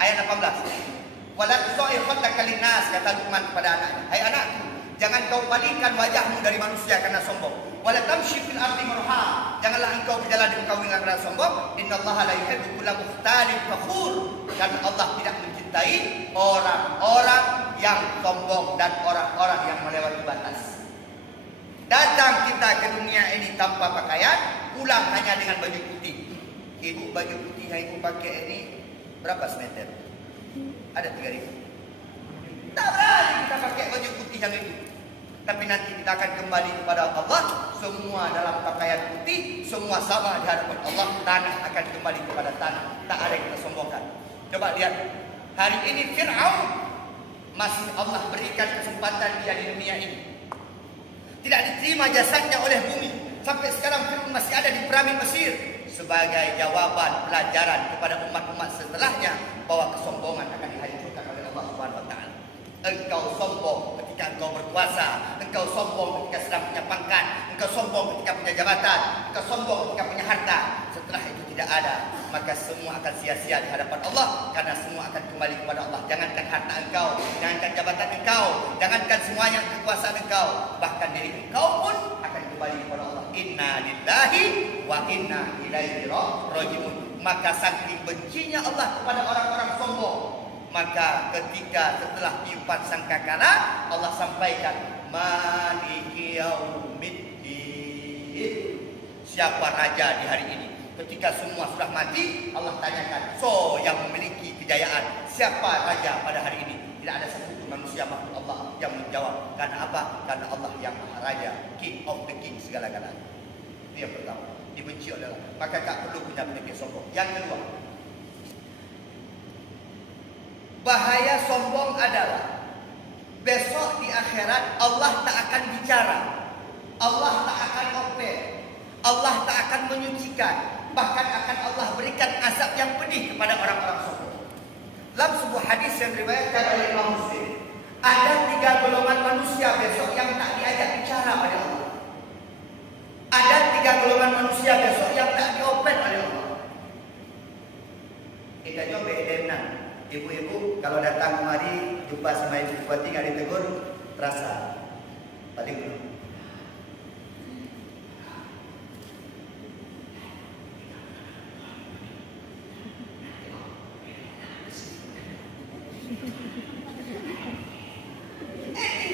ayat 18. Wala tusair khaddaka linnas, kata Luqman kepada anaknya. Hai anakku, jangan kau palingkan wajahmu dari manusia karena sombong. Wala tamshi fil ardi marha, janganlah engkau berjalan berjalan dengan kau dengan rasa sombong. Innallaha la yuhibbu kulla mukhtalin fakhur. Dan Allah tidak mencintai orang-orang yang sombong dan orang-orang yang melewati batas. Datang kita ke dunia ini tanpa pakaian, pulang hanya dengan baju putih. Ibu, baju putih yang ibu pakai ini berapa semeter? Ada 3.000. Tak berani kita pakai baju putih yang itu. Tapi nanti kita akan kembali kepada Allah. Semua dalam pakaian putih, semua sama di hadapan Allah. Tanah akan kembali kepada tanah. Tak ada yang kita sombongkan. Coba lihat, hari ini Fir'aun masih Allah berikan kesempatan dia di dunia ini. Tidak diterima jasadnya oleh bumi. Sampai sekarang Fir'aun masih ada di piramid Mesir. Sebagai jawaban pelajaran kepada umat-umat setelahnya bahwa kesombongan akan dihancurkan oleh Allah Subhanahu wa taala. Engkau sombong ketika engkau berkuasa, engkau sombong ketika sedang punya pangkat, engkau sombong ketika punya jabatan, engkau sombong ketika punya harta. Setelah itu tidak ada, maka semua akan sia-sia di hadapan Allah, karena semua akan kembali kepada Allah. Jangankan harta engkau, jangankan jabatan engkau, jangankan semuanya kekuasaan engkau, bahkan diri engkau pun akan kembali kepada Allah. Inna lillahi wa inna ilaihi raji'un. Maka saking bencinya Allah kepada orang-orang sombong, maka ketika setelah tiupan sangkakala, Allah sampaikan Maliki Yaumiddin. Siapa raja di hari ini? Ketika semua sudah mati, Allah tanyakan, so yang memiliki kejayaan, siapa raja pada hari ini? Tidak ada satu manusia makhluk Allah yang menjawab. Karena apa? Karena Allah yang maha raja, King of the King segala-galanya. Itu yang pertama, dibenci oleh Allah. Maka tak perlu punya penyakit sombong. Yang kedua, bahaya sombong adalah besok di akhirat Allah tak akan bicara, Allah tak akan open, Allah tak akan menyucikan, bahkan akan Allah berikan azab yang pedih kepada orang-orang sombong. Dalam sebuah hadis yang diriwayatkan oleh Imam Muslim, ada 3 golongan manusia besok yang tak diajak bicara oleh Allah. Ada 3 golongan manusia besok yang tak diopen oleh Allah. Kita coba edenan. Ibu-ibu kalau datang kemari jumpa sama ibu bupati nggak ditegur, terasa paling belum.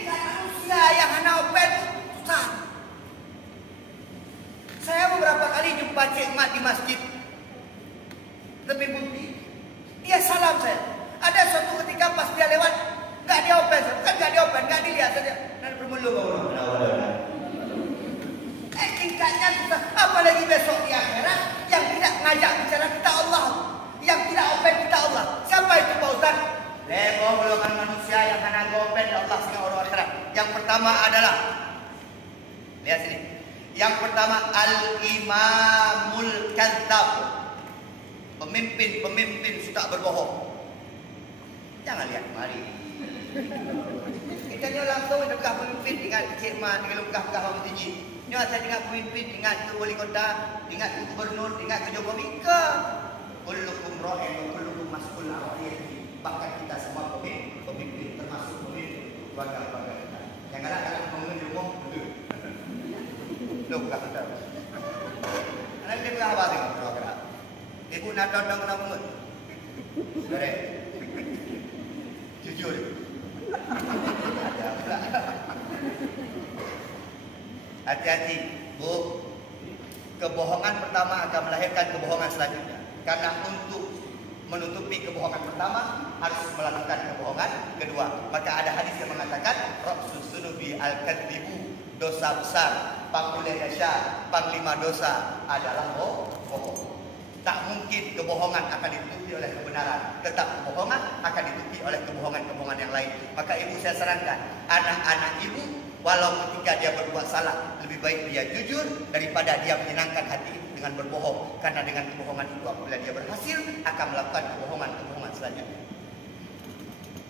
Manusia yang hanya open susah. Saya beberapa kali jumpa Cik Mat di masjid lebih putih. Dia salam saya. Ada suatu ketika pas dia lewat, nggak dia open, bukan nggak dia open, nggak dilihat saja. Dan bermulu kau. Tingkatnya susah. Apalagi besok di akhirat yang tidak ngajak bicara kita Allah, yang tidak open kita Allah. Siapa itu Pak Ustaz? Golongan manusia yang hanya open Allah sehingga orang akhirat. Yang pertama adalah, lihat sini. Yang pertama al-imamul kadzdzab. Pemimpin suka berbohong. Jangan lihat mari. Kita ni langsung dekat pemimpin, ingat Cik Mat, dengan bekah-bekah orang tinggi. Ni saya ingat pemimpin, ingat ke wali kota, ingat ke gubernur, ingat ke Jokowi ke. Kullukum ra'in wa kullukum mas'ul 'an ra'iyatihi. Bahkan kita semua pemimpin termasuk pemimpin keluarga-keluarga kita. Yang kadang-kadang pemimpin umum betul. Loh, bukan betul. Nanti kita apa tengok keluarga. Ibu nak tolong nak mengut. Boleh. Jujur. Hati-hati, Bu. Kebohongan pertama akan melahirkan kebohongan selanjutnya. Karena untuk menutupi kebohongan pertama harus melakukan kebohongan kedua. Maka ada hadis yang mengatakan ra'sus sunubi al-kadzibu, dosa besar, panglima dahsyat, panglima dosa adalah bohong. Tak mungkin kebohongan akan ditutupi oleh kebenaran. Tetap kebohongan akan ditutupi oleh kebohongan-kebohongan yang lain. Maka ibu saya sarankan, anak-anak ibu walau ketika dia berbuat salah, lebih baik dia jujur daripada dia menyenangkan hati dengan berbohong. Karena dengan kebohongan itu apabila dia berhasil akan melakukan kebohongan selanjutnya.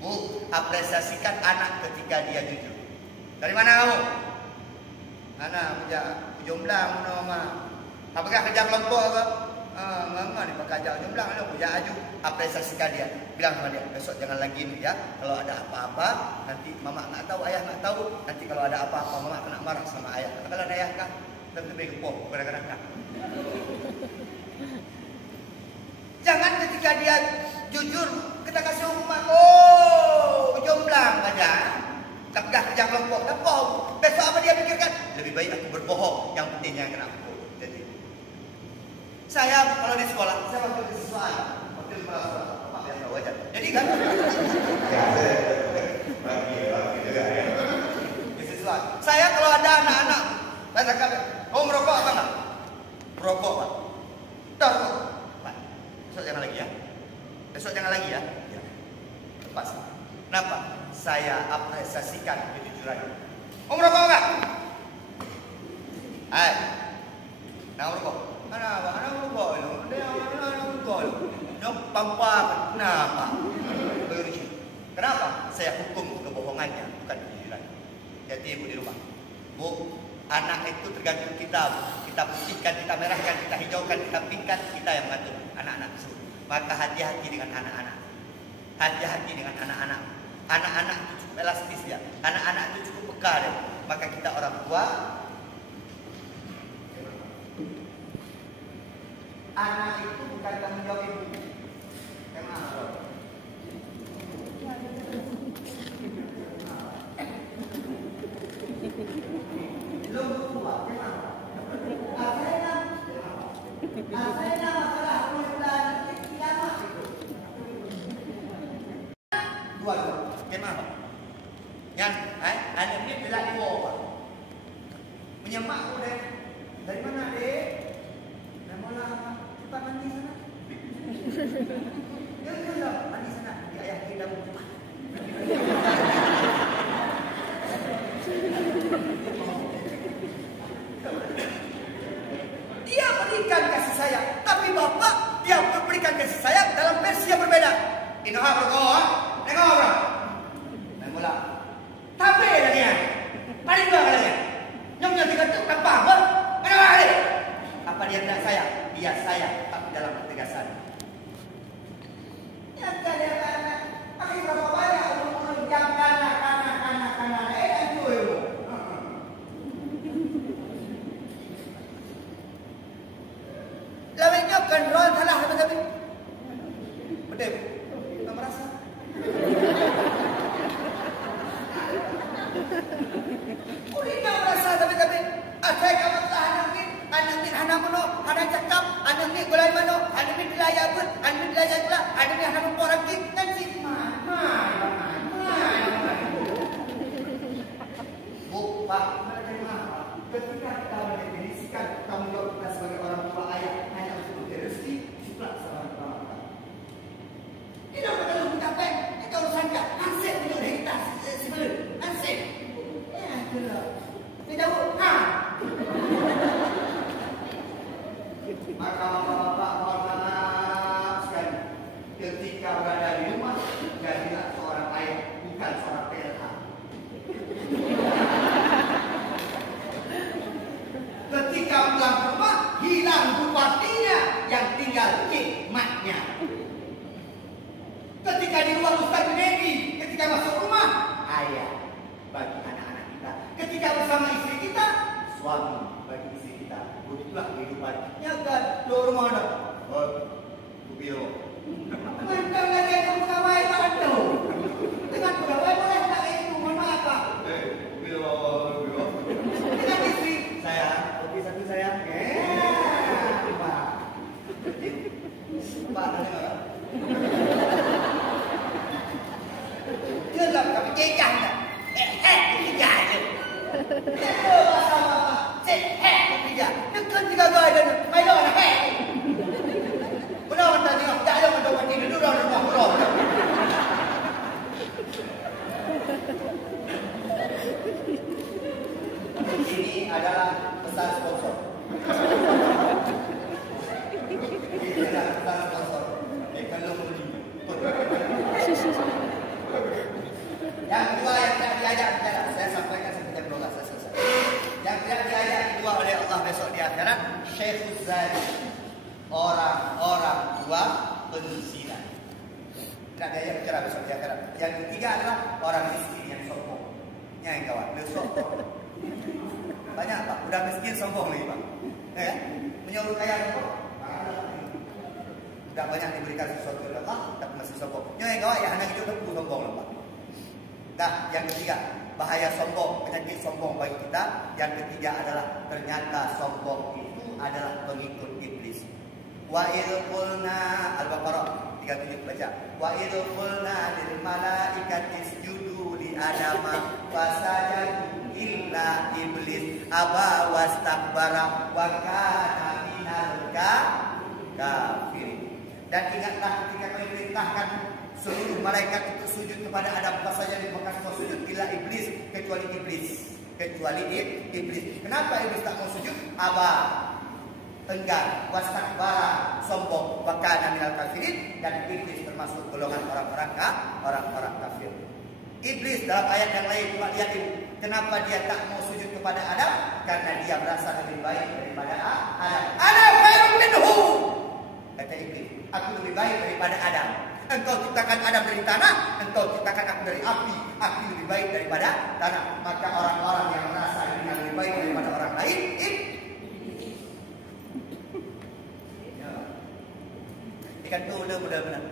Bu, apresiasikan anak ketika dia jujur. Dari mana kamu? Anak kerja jomblang mama. Apakah kerja kelompok apa? Mama ni pakai ajak jomblang lu kerja aju. Apresiasikan dia. Bilang sama dia, besok jangan lagi ni ya. Kalau ada apa-apa nanti mama nak tahu, ayah nak tahu. Nanti kalau ada apa-apa mama kena marah sama ayah. Kalau ayah kan lebih gempur kadang-kadang kan. ketika dia jujur, kita kasih hukuman. Oh, jomblang aja. Tak pegang kerja kelompok, dah bohong. Besok apa dia pikirkan? Lebih baik aku berbohong. Yang penting jangan kena hukum. Jadi, saya kalau di sekolah, saya waktu di siswaan, waktu di sekolah, apa yang tahu aja. Jadi kan, Ya, bagi juga ya. di siswaan. Saya kalau ada anak-anak, saya cakap, kau merokok apa enggak? Merokok, Pak. Dah, Pak. Besok jangan lagi ya. Besok jangan lagi ya. Ya. Lepas. Kenapa? Saya apresiasikan kejujuran. Kau merokok enggak? Hai. Nak merokok? Kenapa? Anak merokok itu. Dia anak merokok itu. Nyok pampang. Kenapa? Kenapa? Saya hukum kebohongannya, bukan kejujuran. Jadi ibu di rumah. Bu, anak itu tergantung kita. Kita putihkan, kita merahkan, kita hijaukan, kita pinkkan, kita yang mengatur anak-anak itu. Maka hati-hati dengan anak-anak. Hati-hati dengan anak-anak. Anak-anak itu cukup elastis ya. Anak-anak itu cukup peka ya. Maka kita orang tua, anak itu bukan tanggung jawab ibu. Kenapa? Belum tua, kenapa? Asalnya masalah bulan kiamat itu. Dua, kenapa? Yang, anak ni bila dibawa, menyemak aku deh. Dari mana deh? Dari mana? Cepat mandi sana. Ya, mandi sana. Di ayah kita cepat. Dia berikan kasih sayang, tapi bapak dia berikan kasih sayang dalam versi yang berbeda. Inoha berdoa, tengok bro. Dan mula, tapi lagi ya, paling dua kali ya. Nyomnya tiga tu tanpa apa? Mana kali? Apa dia tidak sayang? Dia sayang, tapi dalam ketegasan. Ya dia karena pakai berapa banyak umur yang karena itu ibu. Lawaknya kan roh salah tapi betul. Tak merasa. Kulitnya merasa tapi asal kamu tak anak ni anak mana, anak cakap, anak ni gulai mana, anak ni dilayak pun, anak ni dilayak pula, anak ni anak perempuan lagi, kan si Bu, Pak, ketika kita mendefinisikan tanggung jawab kita sebagai orang tua ayah hanya untuk rezeki, cukup sama orang tua. Tidak perlu mencapai itu urusan dia. Ansip untuk kita sebelum ansip. Ya, itulah. Tidak ha. Maka bapak-bapak mohon maaf sekali. Ketika berada di rumah, jadilah seorang ayah, bukan seorang PLH. Ketika pulang ke rumah, hilang bupatinya, yang tinggal hikmatnya. Ketika di ruang Ustaz Junedi, ketika masuk rumah, ayah bagi anak-anak kita. Ketika bersama istri kita, suami bagi istri kita. Begitulah kehidupan. Ya kan, di rumah ada. Kubio. Mantap lagi kamu kawai bantu. Dengan pegawai boleh tak itu, mohon maaf Pak. Kubio. Dengan istri Saya, kopi satu saya. Pak. Pak, ada chưa làm cả cái chế chanh nè cái dài rồi chế cái dài nóขึ้นที่gơi lên mấy đôi là bữa đâu mình đi học chạy đâu mình đâu mình đi đưa đâu mình bỏ rồi ini adalah pesan sponsor. Ini adalah pesan sponsor. Kalau beli. Yang kedua yang tidak diajak bicara, saya sampaikan sampai jam 12 saya selesai. Yang tidak diajak kedua oleh Allah besok di akhirat, Syekhuz Zali, orang-orang tua penzinan. Tidak diajak bicara besok di akhirat. Yang ketiga adalah orang miskin yang sombong. Yang kawan, dia sombong. Banyak Pak, udah miskin sombong lagi Pak. Ya, menyuruh kaya sombong. Sudah banyak diberikan sesuatu oleh Allah, tapi masih sombong. Yang kau ya anak itu tentu sombong lah. Nah, yang ketiga, bahaya sombong, penyakit sombong bagi kita. Yang ketiga adalah ternyata sombong itu adalah pengikut iblis. Wa ilqulna Al-Baqarah 37 baca. Wa ilqulna lil malaikati isjudu li adama fasajadu illa iblis aba wastakbara wa kana minal kafirin. Dan ingatlah ketika kami perintahkan seluruh malaikat itu sujud kepada Adam, fasajadu maka semua sujud illa iblis, kecuali iblis. Kenapa iblis tak mau sujud? Aba, enggan, wastakbara, sombong, wa kana minal kafirin, dan iblis termasuk golongan orang-orang kafir. Iblis dalam ayat yang lain cuma lihat kenapa dia tak mau sujud kepada Adam? Karena dia merasa lebih baik daripada Adam. Ana khairun minhu, kata iblis, aku lebih baik daripada Adam. Engkau ciptakan Adam dari tanah, engkau ciptakan aku dari api. Aku lebih baik daripada tanah. Maka orang-orang yang merasa dirinya lebih baik daripada orang lain, ikan tu benar-benar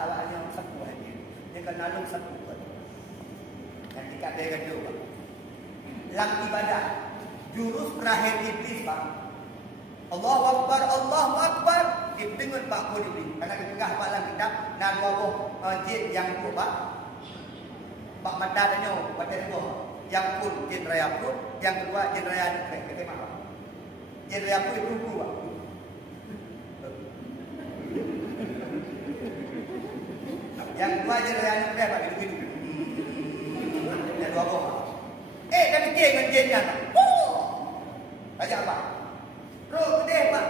awalnya sapu aja. Dia kan nalung sapu. Nanti kat dia kan juga. Dalam ibadah, jurus terakhir iblis, Pak. Allahu Akbar, Allahu Akbar. Iblis Pak pun iblis. Karena ketika malam kita nak bawa masjid yang itu, Pak. Pak mata tanya, baca dua. Yang pun jin raya pun, yang kedua jin raya kita mak. Jin raya pun itu dua. Yang dua jin raya itu berapa? Itu. Dan dua bohong. Dah fikir dengan jinnya. Baca apa? Roh gede, Pak.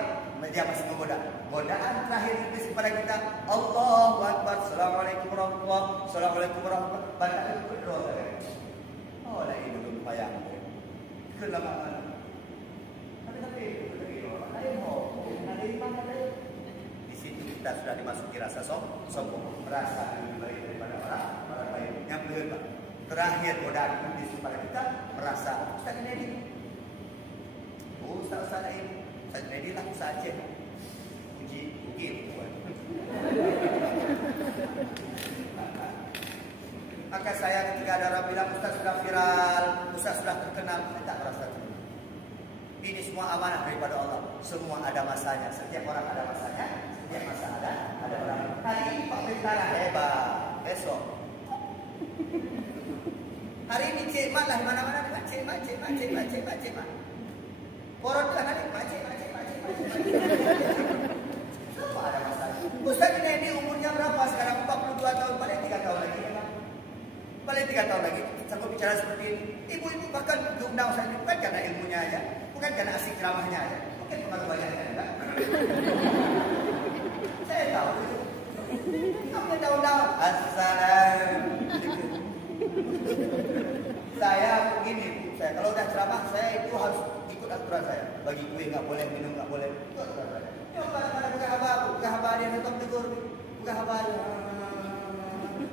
Dia masih menggoda. Godaan terakhir iblis kepada kita, Allahu Akbar, Assalamualaikum warahmatullahi wabarakatuh, Assalamualaikum warahmatullahi wabarakatuh. Banyak berdoa saja. Oh, lah ini belum payah. Kelama mana? Tapi ada mana? Di situ kita sudah dimasuki rasa sombong, merasa lebih baik daripada orang lain. Yang kedua, terakhir godaan iblis kepada kita, merasa Ustaz ini. Oh, Ustaz ini. Ustaz ini lah Ustaz Aceh. Puji Tuhan. Maka saya ketika ada orang bilang Ustaz sudah viral, Ustaz sudah terkenal, saya tak merasa terkenal. Ini semua amanah daripada Allah. Semua ada masanya. Setiap orang ada masanya. Setiap masa ada orang. Hari ini Pak Bintara hebat. Besok. Hari ini Cik Mat lah mana-mana dengan Cik Mat. Korot kan hari Cik Mat. Semua ada masalah. Ustaz ini umurnya berapa sekarang? 42 tahun, paling 3 tahun lagi. Paling 3 tahun lagi. Sanggup bicara seperti ini. Ibu-ibu bahkan diundang Ustaz ini bukan karena ilmunya aja, bukan karena asik ceramahnya aja, mungkin pengaruh banyaknya juga. Saya tahu. Kamu undang-undang. Assalamualaikum. Saya begini, saya kalau udah ceramah saya itu harus ikut aturan saya. Bagi kue nggak boleh, minum nggak boleh. Itu aturan saya. Pada buka habar dia tetap tegur, buka habar.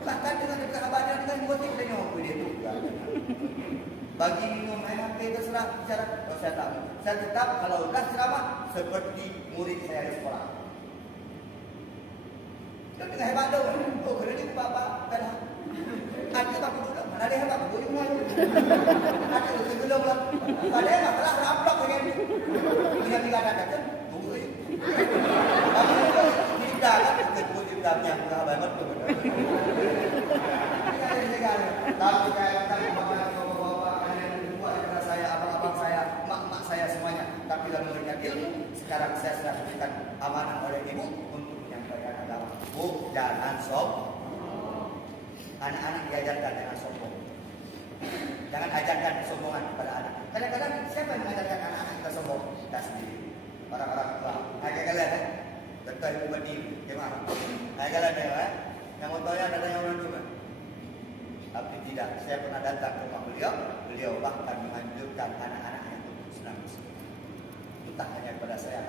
Bahkan dengan buka habar dia dengan motif dia nyok dia tu. Bagi minum air HP terserah bicara. Kalau saya tak, saya tetap kalau udah ceramah seperti murid saya di sekolah. Dia tengah hebat dong. Oh kena dia bapak kan. Ada tak dulu mana ada hebat boleh malu. Ada sebelum lah. Ada enggak pernah ramplak dengan dia. Dia tidak ada kata. Tunggu aja. Kita kan ketemu di dalamnya enggak banget tuh. Ini ada segala. Tapi kayak bapak-bapak kalian berdua antara saya, abang-abang saya, mak-mak saya semuanya. Tapi dalam memberikan ilmu, sekarang saya sudah diberikan amanah oleh ibu untuk menyampaikan agama. Bu, jangan sombong. Anak-anak diajarkan dengan sombong. Jangan ajarkan kesombongan kepada anak. Kadang-kadang siapa yang mengajarkan anak-anak kita sombong? Kita sendiri. Orang-orang tua. Kalian tentu ibu berdiri. Gimana? Kalian yang motornya datangnya orang dulu. Tapi tidak. Saya pernah datang ke rumah beliau. Beliau bahkan menganjurkan anak-anaknya untuk senang muslim. Entah hanya kepada saya.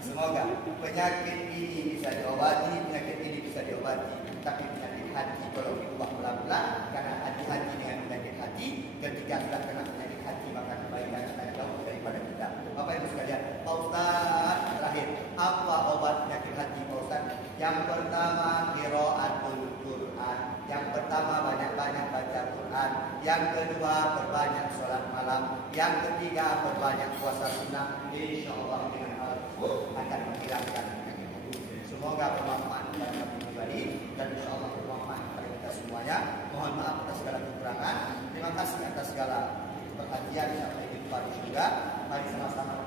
Semoga penyakit ini bisa diobati, tapi penyakit hati kalau diubah pelan-pelan, karena hati-hati dengan penyakit hati, ketika sudah kena penyakit hati maka kebaikan akan jauh daripada kita. Bapak Ibu sekalian, Yang kedua, perbanyak sholat malam. Yang ketiga, perbanyak puasa sunnah. Insya Allah dengan hal tersebut akan menghilangkan penyakit itu. Semoga bermanfaat kepada kami pribadi dan insya Allah bermanfaat kepada kita semuanya. Mohon maaf atas segala kekurangan. Terima kasih atas segala perhatian sampai jumpa di surga. Mari sama-sama